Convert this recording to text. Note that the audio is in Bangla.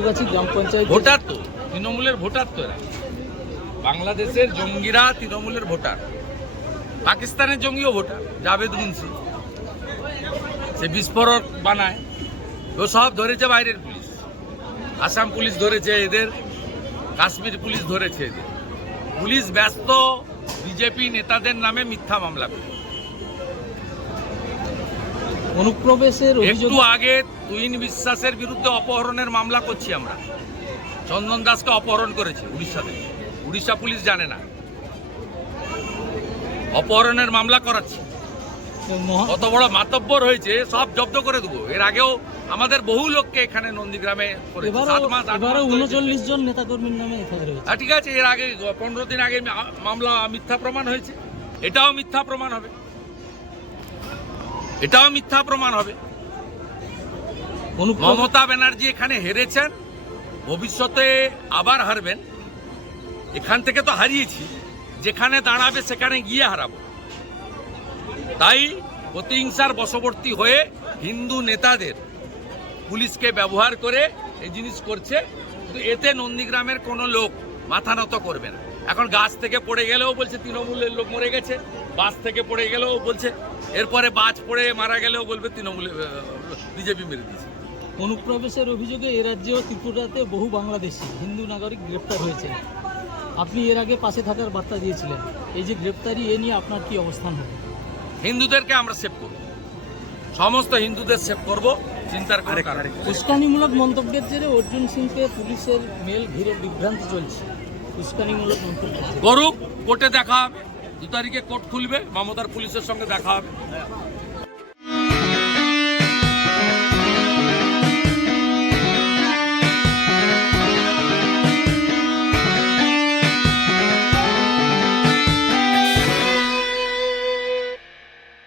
গ্রাম পঞ্চায়েত ভোটার তো, তৃণমূলের ভোটার তো এরা। বাংলাদেশের জঙ্গিরা তৃণমূলের ভোটার। পাকিস্তানের জঙ্গিও ভোটার, জাভেদ মুন্সি। সে বিস্ফোরক বানায়। ও সব ধরেছে বাইরের পুলিশ। আসাম পুলিশ ধরেছে এদের, কাশ্মীর পুলিশ ধরেছে এদের। পুলিশ ব্যস্ত, বিজেপি নেতাদের নামে মিথ্যা মামলা করে। অনুপ্রবেশের একটু আগে তুইন বিশ্বাসের বিরুদ্ধে অপহরণের মামলা করছি আমরা। চন্দন দাসকে অপহরণ করেছে উড়িষ্যা থেকে উড়িষ্যা পুলিশ জানে না। অপহরণের মামলা করাচ্ছি। কত বড় মাতব্বর হয়েছে সব জব্দ করে দেবো। এর আগেও আমাদের বহু লোককে এখানে নন্দীগ্রামে উনচল্লিশ জন নামে হয়েছে। হ্যাঁ, ঠিক আছে এর আগে পনেরো দিন আগে মামলা মিথ্যা প্রমাণ হয়েছে। এটাও মিথ্যা প্রমাণ হবে। এটাও মিথ্যা প্রমাণ হবে। মমতা ব্যানার্জি এখানে হেরেছেন ভবিষ্যতে আবার হারবেন। এখান থেকে তো হারিয়েছি যেখানে দাঁড়াবে সেখানে গিয়ে হারাবো। তাই প্রতিহিংসার বশবর্তী হয়ে হিন্দু নেতাদের পুলিশকে ব্যবহার করে এই জিনিস করছে কিন্তু এতে নন্দীগ্রামের কোনো লোক মাথা নত করবে না। এখন গাছ থেকে পড়ে গেলেও বলছে তৃণমূলের লোক মরে গেছে। বাস থেকে পড়ে গেলেও বলছে এরপরে বাজ পড়ে মারা গেলেও বলবে তৃণমূলের বিজেপি মেরে দিয়েছে। অনুপ্রবেশের অভিযোগে এ রাজ্যে ত্রিপুরাতে বহু বাংলাদেশি হিন্দু নাগরিক গ্রেপ্তার হয়েছে। আপনি এর আগে পাশে থাকার বার্তা দিয়েছিলেন। এই যে গ্রেপ্তারি এ নিয়ে আপনার কি অবস্থান হবে? হিন্দুদেরকে আমরা সেভ করব। সমস্ত হিন্দুদের সেভ করব চিন্তার কোনো কারণ উস্কানিমূলক মন্তব্যের জেরে অর্জুন সিংকে পুলিশের মেল ঘিরে বিভ্রান্তি চলছে। উস্কানিমূলক মন্তব্য করুক কোর্টে দেখা হবে। দু তারিখে কোর্ট খুলবে মমতার পুলিশের সঙ্গে দেখা হবে।